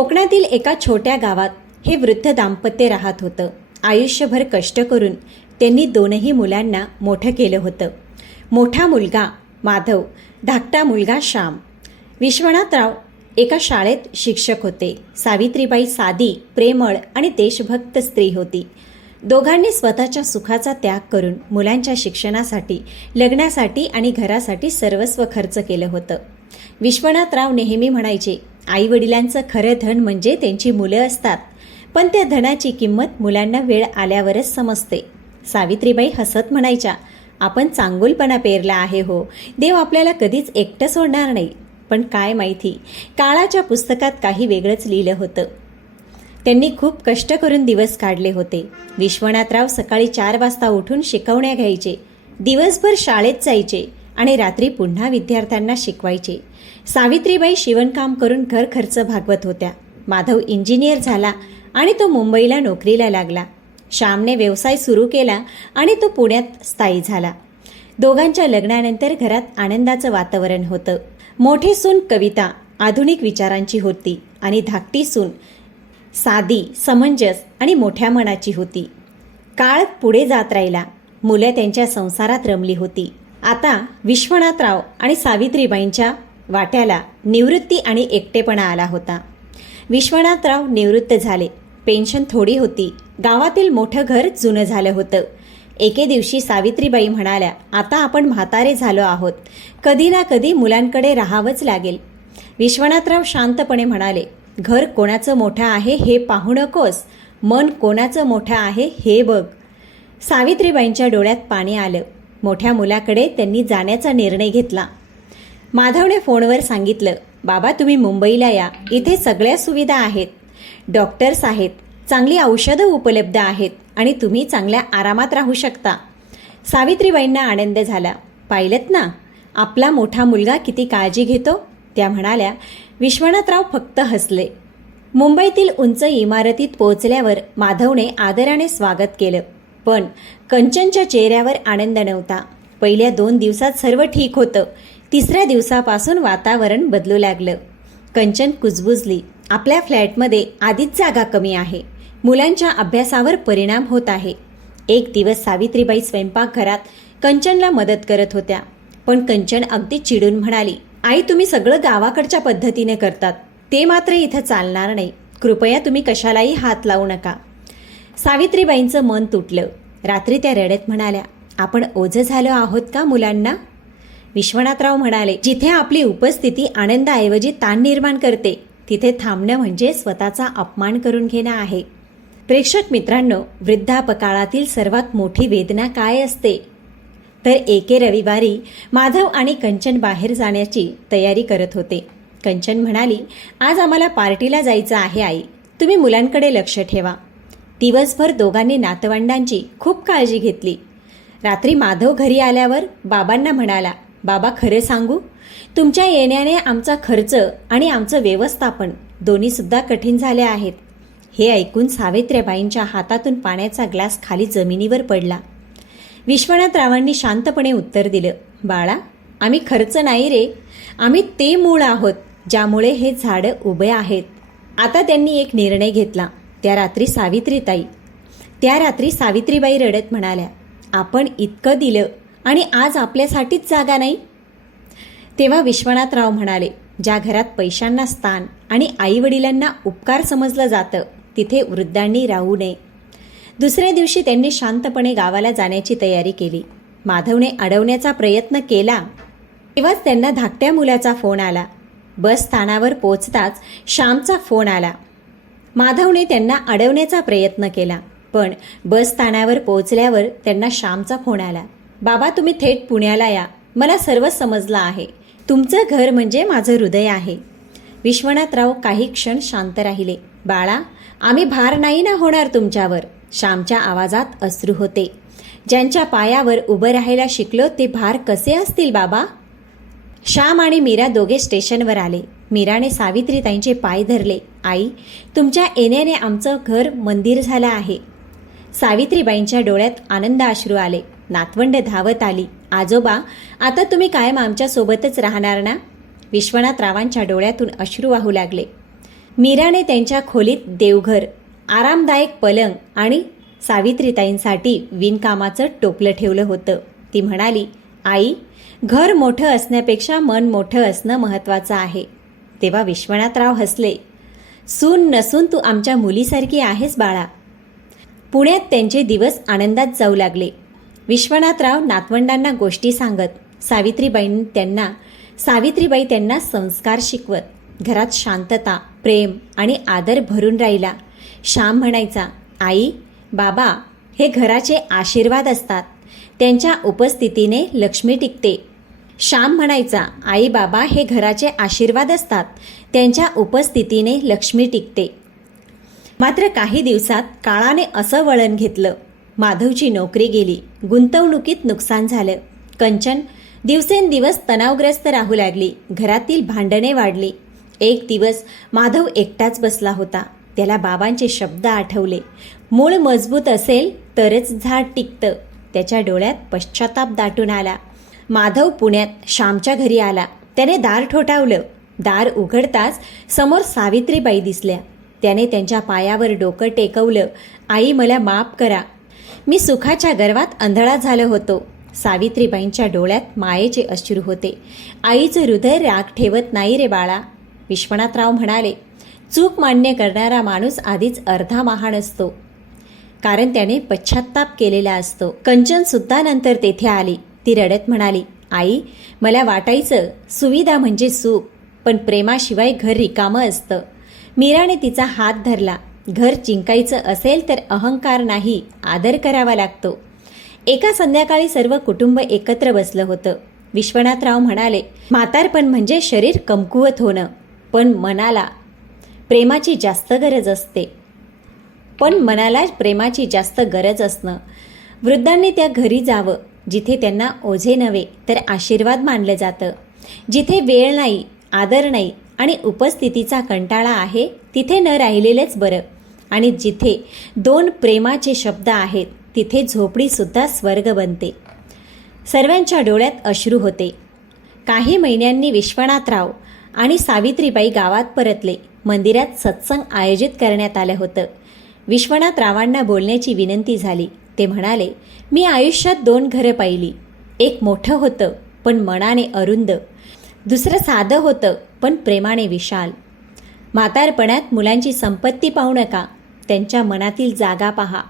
कोकणातील एका छोट्या गावात हे वृद्ध दाम्पत्य राहत होतं. आयुष्यभर कष्ट करून त्यांनी दोनही मुलांना मोठं केलं होतं. मोठा मुलगा माधव, धाकटा मुलगा श्याम. विश्वनाथराव एका शाळेत शिक्षक होते. सावित्रीबाई साधी, प्रेमळ आणि देशभक्त स्त्री होती. दोघांनी स्वतःच्या सुखाचा त्याग करून मुलांच्या शिक्षणासाठी, लग्नासाठी आणि घरासाठी सर्वस्व खर्च केलं होतं. विश्वनाथराव नेहमी म्हणायचे, आईवडिलांचं खरं धन म्हणजे त्यांची मुलं असतात, पण त्या धनाची किंमत मुलांना वेळ आल्यावरच समजते. सावित्रीबाई हसत म्हणायच्या, आपण चांगुलपणा पेरला आहे हो, देव आपल्याला कधीच एकटं सोडणार नाही. पण काय माहिती, काळाच्या पुस्तकात काही वेगळंच लिहिलं होतं. त्यांनी खूप कष्ट करून दिवस काढले होते. विश्वनाथराव सकाळी 4 वाजता उठून शिकवण्या घ्यायचे, दिवसभर शाळेत जायचे आणि रात्री पुन्हा विद्यार्थ्यांना शिकवायचे. सावित्रीबाई शिवणकाम करून घर खर्च भागवत होत्या. माधव इंजिनियर झाला आणि तो मुंबईला नोकरीला लागला. श्यामने व्यवसाय सुरू केला आणि तो पुण्यात स्थायी झाला. दोघांच्या लग्नानंतर घरात आनंदाचं वातावरण होतं. मोठी सून कविता आधुनिक विचारांची होती आणि धाकटी सून साधी, समंजस आणि मोठ्या मनाची होती. काळ पुढे जात राहिला. मुलं त्यांच्या संसारात रमली होती. आता विश्वनाथराव आणि सावित्रीबाईंच्या वाट्याला निवृत्ती आणि एकटेपणा आला होता. विश्वनाथराव निवृत्त झाले. पेन्शन थोडी होती. गावातील मोठं घर जुनं झालं होतं. एके दिवशी सावित्रीबाई म्हणाल्या, आता आपण म्हातारे झालो आहोत, कधी ना कधी मुलांकडे राहावंच लागेल. विश्वनाथराव शांतपणे म्हणाले, घर कोणाचं मोठं आहे हे पाहू नकोस, मन कोणाचं मोठं आहे हे बघ. सावित्रीबाईंच्या डोळ्यात पाणी आलं. मोठ्या मुलाकडे त्यांनी जाण्याचा निर्णय घेतला. माधवने फोनवर सांगितलं, बाबा तुम्ही मुंबईला या, इथे सगळ्या सुविधा आहेत, डॉक्टर्स आहेत, चांगली औषधं उपलब्ध आहेत आणि तुम्ही चांगल्या आरामात राहू शकता. सावित्रीबाईंना आनंद झाला. पाहिलंत ना, आपला मोठा मुलगा किती काळजी घेतो, त्या म्हणाल्या. विश्वनाथराव फक्त हसले. मुंबईतील उंच इमारतीत पोहोचल्यावर माधवने आदराने स्वागत केलं, पण कंचनच्या चेहऱ्यावर आनंद नव्हता. पहिल्या 2 दिवसात सर्व ठीक होतं. 3ऱ्या दिवसापासून वातावरण बदलू लागलं. कंचन कुजबुजली. आपल्या फ्लॅटमध्ये आधीच जागा कमी आहे. मुलांच्या अभ्यासावर परिणाम होत आहे. एक दिवस सावित्रीबाई स्वयंपाकघरात कंचनला मदत करत होत्या, पण कंचन अगदी चिडून म्हणाली, आई तुम्ही सगळं गावाकडच्या पद्धतीने करतात, ते मात्र इथं चालणार नाही. कृपया तुम्ही कशालाही हात लावू नका. सावित्रीबाईंचं मन तुटलं. रात्री त्या रडत म्हणाल्या, आपण ओझं झालो आहोत का मुलांना? विश्वनाथराव म्हणाले, जिथे आपली उपस्थिती आनंदाऐवजी ताण निर्माण करते, तिथे थांबणं म्हणजे स्वतःचा अपमान करून घेणं आहे. प्रेक्षक मित्रांनो, वृद्धापकाळातील सर्वात मोठी वेदना काय असते? तर एके रविवारी माधव आणि कंचन बाहेर जाण्याची तयारी करत होते. कंचन म्हणाली, आज आम्हाला पार्टीला जायचं आहे आई, तुम्ही मुलांकडे लक्ष ठेवा. दिवसभर दोघांनी नातवंडांची खूप काळजी घेतली. रात्री माधव घरी आल्यावर बाबांना म्हणाला, बाबा खरं सांगू, तुमच्या येण्याने आमचा खर्च आणि आमचं व्यवस्थापन दोन्हीसुद्धा कठीण झाले आहेत. हे ऐकून सावित्रीबाईंच्या हातातून पाण्याचा ग्लास खाली जमिनीवर पडला. विश्वनाथरावांनी शांतपणे उत्तर दिलं, बाळा आम्ही खर्च नाही रे, आम्ही ते मूळ आहोत ज्यामुळे हे झाडं उभे आहेत. आता त्यांनी एक निर्णय घेतला. त्या रात्री सावित्रीबाई रडत म्हणाल्या, आपण इतकं दिलं आणि आज आपल्यासाठीच जागा नाही. तेव्हा विश्वनाथराव म्हणाले, ज्या घरात पैशांना स्थान आणि आईवडिलांना उपकार समजलं जातं, तिथे वृद्धांनी राहू नये. दुसऱ्या दिवशी त्यांनी शांतपणे गावाला जाण्याची तयारी केली. माधवने अडवण्याचा प्रयत्न केला, तेव्हाच त्यांना धाकट्या मुलाचा फोन आला. बस स्थानावर पोहोचताच श्यामचा फोन आला. माधवने त्यांना अडवण्याचा प्रयत्न केला, पण बस स्थानावर पोहोचल्यावर त्यांना श्यामचा फोन आला. बाबा तुम्ही थेट पुण्याला या, मला सर्वच समजलं आहे. तुमचं घर म्हणजे माझं हृदय आहे. विश्वनाथराव काही क्षण शांत राहिले. बाळा आम्ही भार नाही ना होणार तुमच्यावर. श्यामच्या आवाजात अश्रू होते. ज्यांच्या पायावर उभं राहायला शिकलो ते भार कसे असतील बाबा? श्याम आणि मीरा दोघे स्टेशनवर आले. मीराने सावित्रीताईंचे पाय धरले. आई तुमच्या येण्याने आमचं घर मंदिर झालं आहे. सावित्रीबाईंच्या डोळ्यात आनंद अश्रू आले. नातवंड धावत आली. आजोबा आता तुम्ही कायम आमच्या सोबतच राहणार ना? विश्वनाथरावांच्या डोळ्यातून अश्रू वाहू लागले. मीराने त्यांच्या खोलीत देवघर, आरामदायक पलंग आणि सावित्रीताईंसाठी विणकामाचं टोपलं ठेवलं होतं. ती म्हणाली, आई, घर मोठं असण्यापेक्षा मन मोठं असणं महत्त्वाचं आहे. तेव्हा विश्वनाथराव हसले. सून नसून तू आमच्या मुलीसारखी आहेस बाळा. पुण्यात त्यांचे दिवस आनंदात जाऊ लागले. विश्वनाथराव नातवंडांना गोष्टी सांगत, सावित्रीबाई त्यांना संस्कार शिकवत. घरात शांतता, प्रेम आणि आदर भरून राहिला. श्याम म्हणायचा, आई, बाबा, हे घराचे आशीर्वाद असतात. त्यांच्या उपस्थितीने लक्ष्मी टिकते. श्याम म्हणायचा, आई, बाबा, हे घराचे आशीर्वाद असतात. त्यांच्या उपस्थितीने लक्ष्मी टिकते. मात्र काही दिवसात काळाने असं वळण घेतलं. माधवची नोकरी गेली. गुंतवणुकीत नुकसान झालं. कंचन दिवसेंदिवस तणावग्रस्त राहू लागली. घरातील भांडणे वाढली. एक दिवस माधव एकटाच बसला होता. त्याला बाबांचे शब्द आठवले. मूळ मजबूत असेल तरच झाड टिकतं. त्याच्या डोळ्यात पश्चाताप दाटून आला. माधव पुण्यात श्यामच्या घरी आला. त्याने दार ठोठावलं. दार उघडताच समोर सावित्रीबाई दिसल्या. त्याने त्यांच्या पायावर डोकं टेकवलं. आई, मला माफ करा. मी सुखाच्या गर्वात आंधळा झालो होतो. सावित्रीबाईंच्या डोळ्यात मायेचे अश्रू होते. आईचं हृदय राग ठेवत नाही रे बाळा. विश्वनाथराव म्हणाले, चूक मान्य करणारा माणूस आधीच अर्धा महान असतो, कारण त्याने पश्चात्ताप केलेला असतो. कंचन सुद्धा नंतर तेथे आली. ती रडत म्हणाली, आई, मला वाटायचं सुविधा म्हणजे सुख, पण प्रेमाशिवाय घर रिकामं असतं. मीराने तिचा हात धरला. घर जिंकायचं असेल तर अहंकार नाही, आदर करावा लागतो. एका संध्याकाळी सर्व कुटुंब एकत्र बसलं होतं. विश्वनाथराव म्हणाले, म्हातारपण म्हणजे शरीर कमकुवत होणं, पण मनाला प्रेमाची जास्त गरज असणं. वृद्धांनी त्या घरी जावं जिथे त्यांना ओझे नव्हे तर आशीर्वाद मानलं जातं. जिथे वेळ नाही, आदर नाही आणि उपस्थितीचा कंटाळा आहे, तिथे न राहिलेलेच बरं. आणि जिथे दोन प्रेमाचे शब्द आहेत, तिथे झोपडीसुद्धा स्वर्ग बनते. सर्वांच्या डोळ्यात अश्रू होते. काही महिन्यांनी विश्वनाथराव आणि सावित्रीबाई गावात परतले. मंदिरात सत्संग आयोजित करण्यात आलं होतं. विश्वनाथरावांना बोलण्याची विनंती झाली. ते म्हणाले, मी आयुष्यात 2 घरं पाहिली. एक मोठं होतं पण मनाने अरुंद. दुसरं साधं होतं पण प्रेमाने विशाल. म्हातारपणात मुलांची संपत्ती पाहू नका, त्यांच्या मनातील जागा पहा.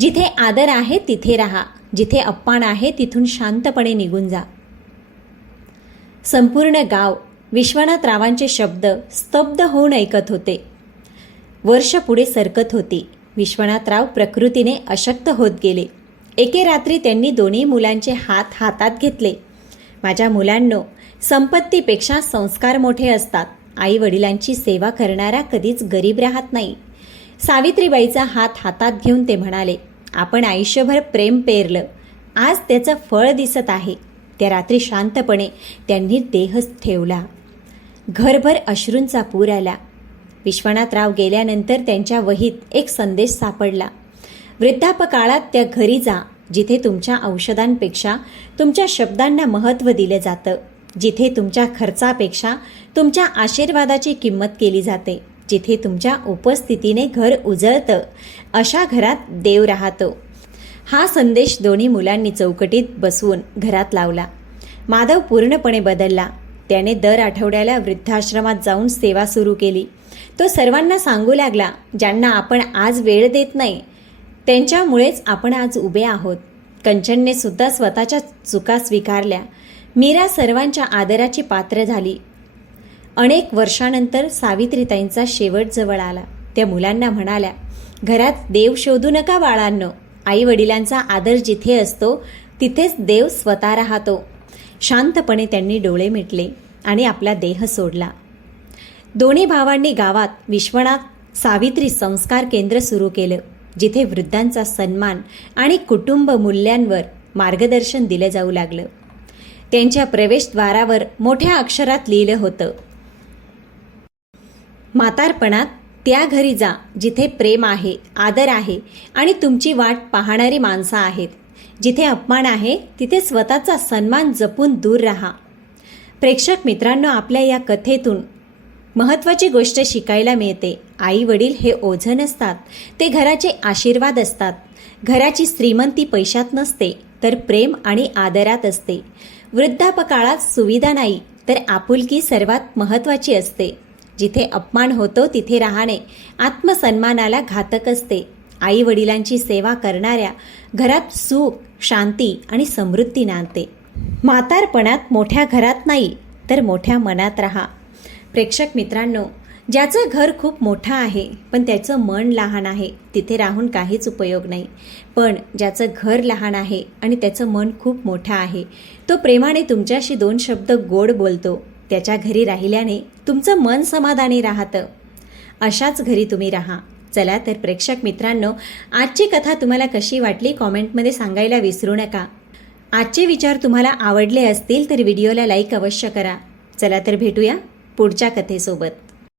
जिथे आदर आहे तिथे राहा. जिथे अपमान आहे तिथून शांतपणे निघून जा. संपूर्ण गाव विश्वनाथरावांचे शब्द स्तब्ध होऊन ऐकत होते. वर्ष पुढे सरकत होती. विश्वनाथराव प्रकृतीने अशक्त होत गेले. एके रात्री त्यांनी दोन्ही मुलांचे हात हातात घेतले. माझ्या मुलांनो, संपत्तीपेक्षा संस्कार मोठे असतात. आई वडिलांची सेवा करणारा कधीच गरीब राहत नाही. सावित्रीबाईचा हात हातात घेऊन ते म्हणाले, आपण आयुष्यभर प्रेम पेरलं, आज त्याचं फळ दिसत आहे. त्या रात्री शांतपणे त्यांनी देह ठेवला. घरभर अश्रूंचा पूर आला. विश्वनाथराव गेल्यानंतर त्यांच्या वहीत एक संदेश सापडला. वृद्धापकाळात त्या घरी जा जिथे तुमच्या औषधांपेक्षा तुमच्या शब्दांना महत्त्व दिलं जातं. जिथे तुमच्या खर्चापेक्षा तुमच्या आशीर्वादाची किंमत केली जाते. जिथे तुमच्या उपस्थितीने घर उजळतं, अशा घरात देव राहतो. हा संदेश दोन्ही मुलांनी चौकटीत बसवून घरात लावला. माधव पूर्णपणे बदलला. त्याने दर आठवड्याला वृद्धाश्रमात जाऊन सेवा सुरू केली. तो सर्वांना सांगू लागला, ज्यांना आपण आज वेळ देत नाही त्यांच्यामुळेच आपण आज उभे आहोत. कंचनने सुद्धा स्वतःच्या चुका स्वीकारल्या. मीरा सर्वांच्या आदराची पात्र झाली. अनेक वर्षानंतर सावित्रीताईंचा शेवट जवळ आला. त्या मुलांना म्हणाल्या, घरात देव शोधू नका बाळांनो. आई वडिलांचा आदर जिथे असतो तिथेच देव स्वतः राहतो. शांतपणे त्यांनी डोळे मिटले आणि आपला देह सोडला. दोन्ही भावांनी गावात विश्वनाथ सावित्री संस्कार केंद्र सुरू केलं, जिथे वृद्धांचा सन्मान आणि कुटुंब मूल्यांवर मार्गदर्शन दिलं जाऊ लागलं. त्यांच्या प्रवेशद्वारावर मोठ्या अक्षरात लिहिलं होतं, म्हातारपणात त्या घरी जा जिथे प्रेम आहे, आदर आहे आणि तुमची वाट पाहणारी माणसं आहेत. जिथे अपमान आहे तिथे स्वतःचा सन्मान जपून दूर राहा. प्रेक्षक मित्रांनो, आपल्या या कथेतून महत्त्वाची गोष्ट शिकायला मिळते. आई वडील हे ओझं नसतात, ते घराचे आशीर्वाद असतात. घराची श्रीमंती पैशात नसते, तर प्रेम आणि आदरात असते. वृद्धापकाळात सुविधा नाही, तर आपुलकी सर्वात महत्त्वाची असते. जिथे अपमान होतो तिथे राहणे आत्मसन्मानाला घातक असते. आई वडिलांची सेवा करणाऱ्या घरात सुख, शांती आणि समृद्धी नांदते. म्हातारपणात मोठ्या घरात नाही, तर मोठ्या मनात राहा. प्रेक्षक मित्रांनो, ज्याचं घर खूप मोठं आहे पण त्याचं मन लहान आहे, तिथे राहून काहीच उपयोग नाही. पण ज्याचं घर लहान आहे आणि त्याचं मन खूप मोठं आहे, तो प्रेमाने तुमच्याशी 2 शब्द गोड बोलतो, त्याच्या घरी राहिल्याने तुमचं मन समाधानी राहतं. अशाच घरी तुम्ही राहा. चला तर प्रेक्षक मित्रांनो, आजची कथा तुम्हाला कशी वाटली कॉमेंटमध्ये सांगायला विसरू नका. आजचे विचार तुम्हाला आवडले असतील तर व्हिडिओला लाईक अवश्य करा. चला तर भेटूया पुढच्या कथेसोबत.